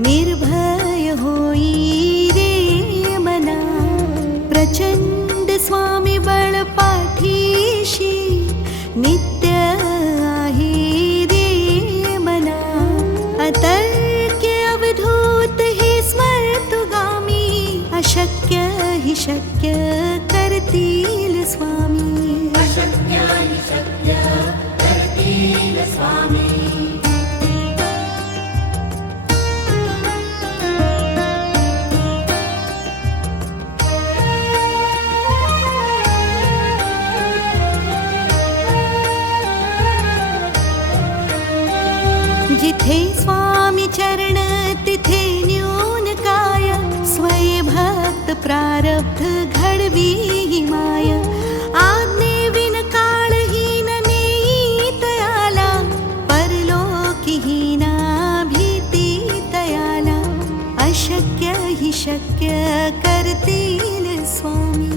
निर्भय होई रे मना। प्रचंड स्वामी बळ पाठीशी नित्य आहे रे मना। अतर्क्य अवधूत हे स्मर्तुगामी। अशक्य हि शक्य करतील स्वामी जिथे स्वामी चरण तिथे न्यून काय? स्वय भक्त प्रारब्ध हि माय. आज्ञे तयाला परलोकीहीना भीती तयाला. अशक्य हि शक्य करतील स्वामी.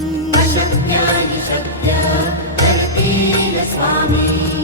उगाची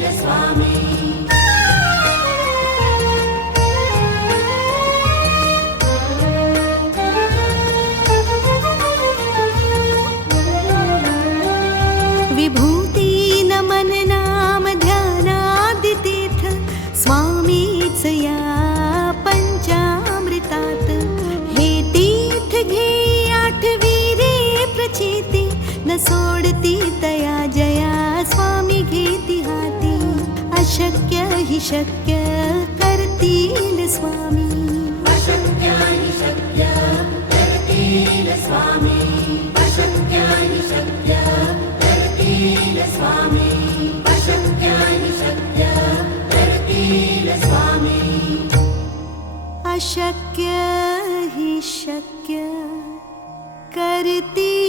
हि शक्य करतील स्वामी. अशक्य हि शक्य करतील